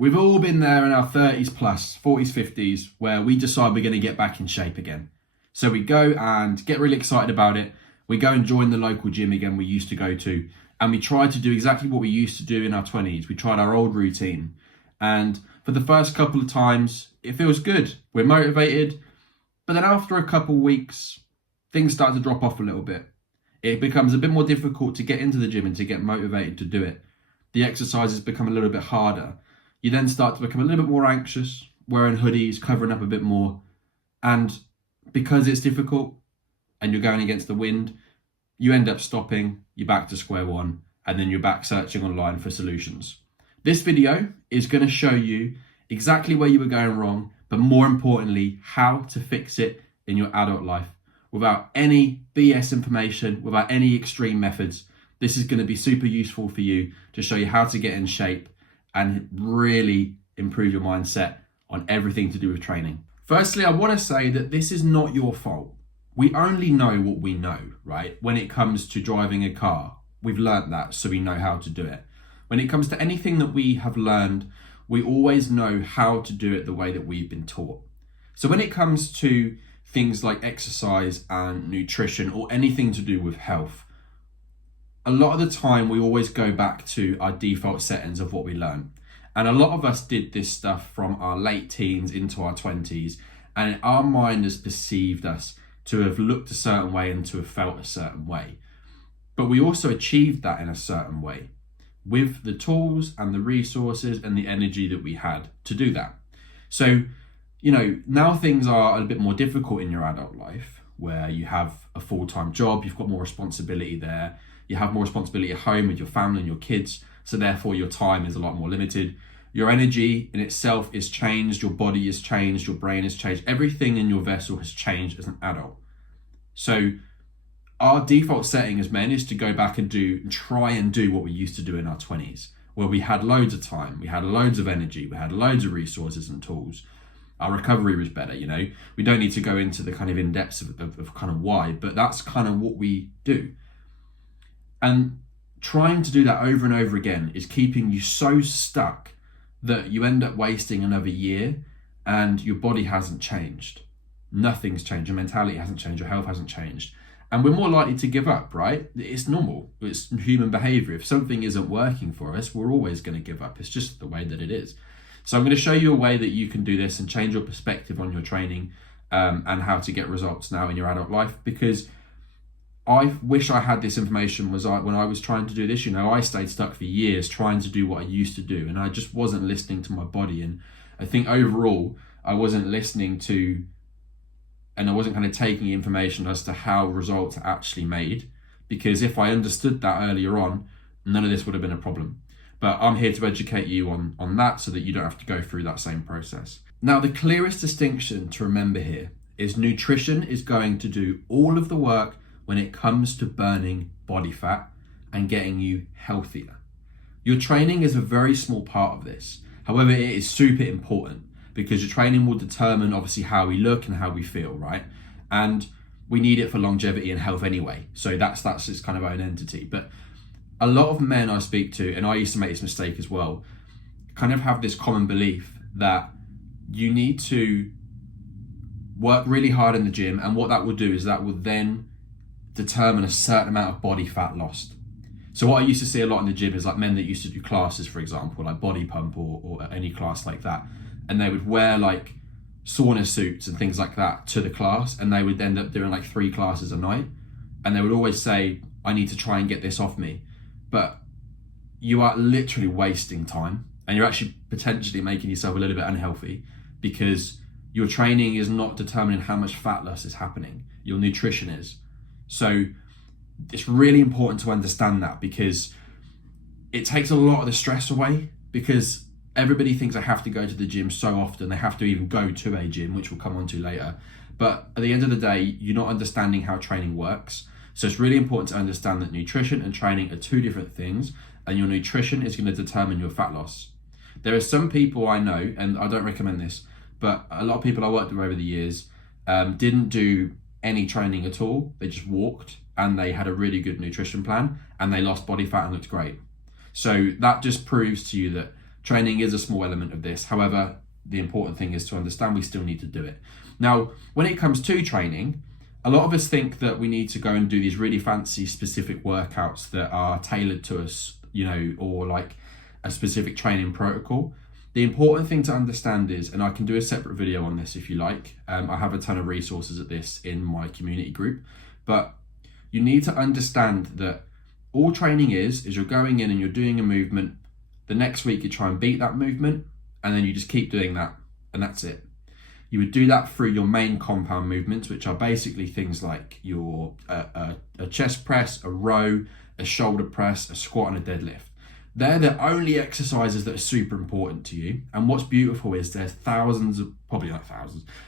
We've all been there in our 30s plus, 40s, 50s, where we decide we're going to get back in shape again. So we go and get really excited about it. We go and join the local gym again we used to go to. And we try to do exactly what we used to do in our 20s. We tried our old routine. And for the first couple of times, it feels good. We're motivated. But then after a couple of weeks, things start to drop off a little bit. It becomes a bit more difficult to get into the gym and to get motivated to do it. The exercises become a little bit harder. You then start to become a little bit more anxious, wearing hoodies, covering up a bit more. And because it's difficult and you're going against the wind, you end up stopping, you're back to square one, and then you're back searching online for solutions. This video is going to show you exactly where you were going wrong, but more importantly, how to fix it in your adult life without any BS information, without any extreme methods. This is going to be super useful for you to show you how to get in shape and really improve your mindset on everything to do with training. Firstly, I want to say that this is not your fault. We only know what we know, right? When it comes to driving a car, we've learned that, so we know how to do it. When it comes to anything that we have learned, we always know how to do it the way that we've been taught. So when it comes to things like exercise and nutrition or anything to do with health, a lot of the time we always go back to our default settings of what we learn. And a lot of us did this stuff from our late teens into our 20s, and our mind has perceived us to have looked a certain way and to have felt a certain way. But we also achieved that in a certain way with the tools and the resources and the energy that we had to do that. So, now things are a bit more difficult in your adult life, where you have a full-time job, you've got more responsibility there, you have more responsibility at home with your family and your kids, so therefore your time is a lot more limited. Your energy in itself is changed, your body is changed, your brain has changed, everything in your vessel has changed as an adult. So our default setting as men is to go back and try and do what we used to do in our 20s, where we had loads of time, we had loads of energy, we had loads of resources and tools. Our recovery was better, We don't need to go into the kind of in-depths of kind of why, but that's kind of what we do. And trying to do that over and over again is keeping you so stuck that you end up wasting another year and your body hasn't changed. Nothing's changed. Your mentality hasn't changed. Your health hasn't changed. And we're more likely to give up, right? It's normal. It's human behavior. If something isn't working for us, we're always going to give up. It's just the way that it is. So I'm going to show you a way that you can do this and change your perspective on your training and how to get results now in your adult life, because I wish I had this information when I was trying to do this. I stayed stuck for years trying to do what I used to do, and I just wasn't listening to my body. And I think overall, I wasn't listening to, and I wasn't kind of taking information as to how results are actually made, because if I understood that earlier on, none of this would have been a problem. But I'm here to educate you on that so that you don't have to go through that same process. Now, the clearest distinction to remember here is nutrition is going to do all of the work when it comes to burning body fat and getting you healthier. Your training is a very small part of this. However, it is super important because your training will determine obviously how we look and how we feel, right? And we need it for longevity and health anyway. So that's its kind of own entity. But a lot of men I speak to, and I used to make this mistake as well, kind of have this common belief that you need to work really hard in the gym, and what that will do is that will then determine a certain amount of body fat lost. So what I used to see a lot in the gym is like men that used to do classes, for example, like body pump or any class like that, and they would wear like sauna suits and things like that to the class, and they would end up doing like 3 classes a night, and they would always say, I need to try and get this off me. But you are literally wasting time, and you're actually potentially making yourself a little bit unhealthy, because your training is not determining how much fat loss is happening. Your nutrition is. So it's really important to understand that, because it takes a lot of the stress away, because everybody thinks they have to go to the gym so often, they have to even go to a gym, which we'll come on to later. But at the end of the day, you're not understanding how training works. So it's really important to understand that nutrition and training are 2 different things, and your nutrition is going to determine your fat loss. There are some people I know, and I don't recommend this, but a lot of people I worked with over the years didn't do any training at all. They just walked, and they had a really good nutrition plan, and they lost body fat and looked great. So that just proves to you that Training is a small element of this. However, the important thing is to understand we still need to do it. Now, when it comes to training, a lot of us think that we need to go and do these really fancy specific workouts that are tailored to us, you know, or like a specific training protocol. The important thing to understand is, and I can do a separate video on this if you like, I have a ton of resources at this in my community group, but you need to understand that all training is you're going in and you're doing a movement. The next week you try and beat that movement, and then you just keep doing that, and that's it. You would do that through your main compound movements, which are basically things like your a chest press, a row, a shoulder press, a squat, and a deadlift. They're the only exercises that are super important to you. And what's beautiful is there's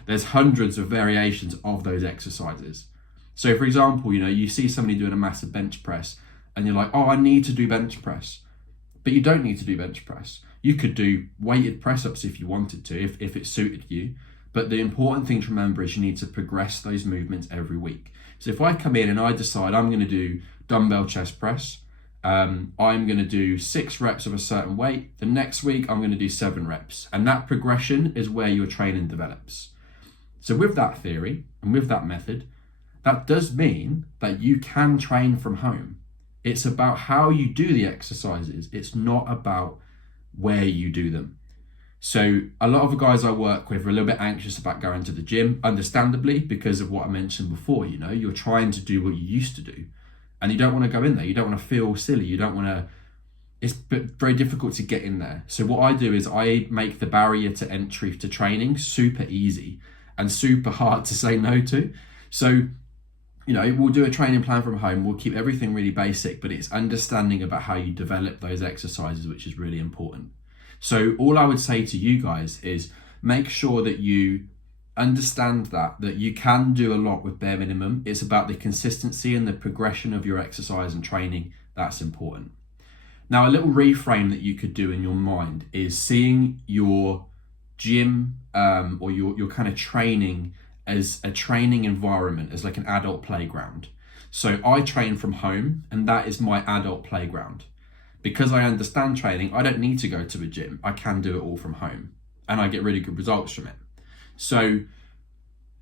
there's hundreds of variations of those exercises. So for example, you know, you see somebody doing a massive bench press and you're like, oh, I need to do bench press. But you don't need to do bench press. You could do weighted press-ups if you wanted to, if it suited you. But the important thing to remember is you need to progress those movements every week. So if I come in and I decide I'm going to do dumbbell chest press, I'm going to do 6 reps of a certain weight. The next week, I'm going to do 7 reps. And that progression is where your training develops. So with that theory and with that method, that does mean that you can train from home. It's about how you do the exercises. It's not about where you do them. So a lot of the guys I work with are a little bit anxious about going to the gym, understandably, because of what I mentioned before. You know, you're trying to do what you used to do. And you don't want to go in there. You don't want to feel silly. You don't want to, it's very difficult to get in there. So what I do is I make the barrier to entry to training super easy and super hard to say no to. So, you know, we'll do a training plan from home. We'll keep everything really basic, but it's understanding about how you develop those exercises, which is really important. So all I would say to you guys is make sure that you understand that you can do a lot with bare minimum. It's about the consistency and the progression of your exercise and training that's important. Now, a little reframe that you could do in your mind is seeing your gym or your kind of training as a training environment, as like an adult playground. So I train from home and that is my adult playground. Because I understand training, I don't need to go to a gym. I can do it all from home and I get really good results from it. So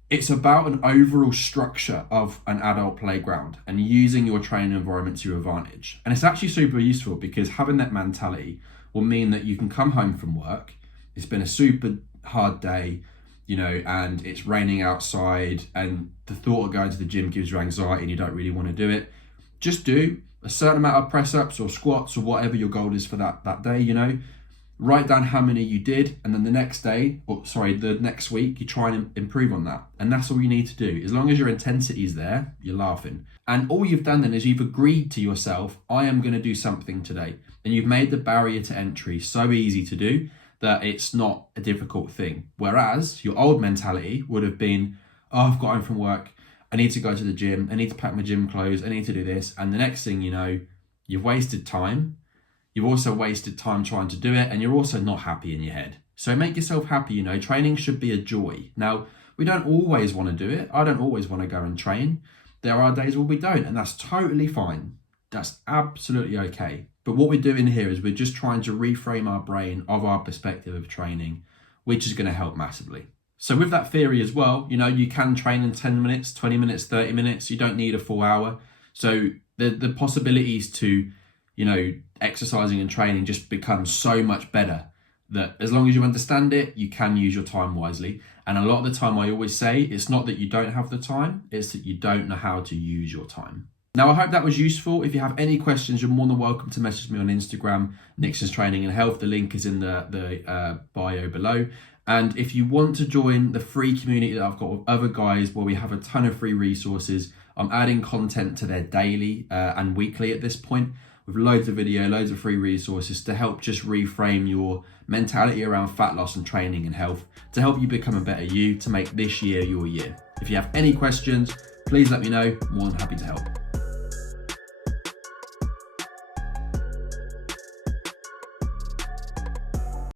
it's about an overall structure of an adult playground and using your training environment to your advantage. And it's actually super useful because having that mentality will mean that you can come home from work. It's been a super hard day, you know, and it's raining outside and the thought of going to the gym gives you anxiety and you don't really want to do it. Just do a certain amount of press-ups or squats or whatever your goal is for that day, you know. Write down how many you did, and then the next week, you try and improve on that. And that's all you need to do. As long as your intensity is there, you're laughing. And all you've done then is you've agreed to yourself, I am going to do something today. And you've made the barrier to entry so easy to do that it's not a difficult thing. Whereas your old mentality would have been, oh, I've got home from work. I need to go to the gym. I need to pack my gym clothes. I need to do this. And the next thing you know, you've wasted time. You've also wasted time trying to do it, and you're also not happy in your head. So make yourself happy, you know, training should be a joy. Now, we don't always want to do it. I don't always want to go and train. There are days where we don't, and that's totally fine. That's absolutely okay. But what we're doing here is we're just trying to reframe our brain of our perspective of training, which is going to help massively. So with that theory as well, you know, you can train in 10 minutes, 20 minutes, 30 minutes. You don't need a full hour. So the possibilities to, you know, exercising and training just becomes so much better that as long as you understand it, you can use your time wisely. And a lot of the time I always say, it's not that you don't have the time, it's that you don't know how to use your time. Now, I hope that was useful. If you have any questions, you're more than welcome to message me on Instagram, Nixon's Training and Health. The link is in the bio below. And if you want to join the free community that I've got with other guys where we have a ton of free resources, I'm adding content to there daily and weekly at this point, with loads of video, loads of free resources to help just reframe your mentality around fat loss and training and health, to help you become a better you, to make this year your year. If you have any questions, please let me know. I'm more than happy to help.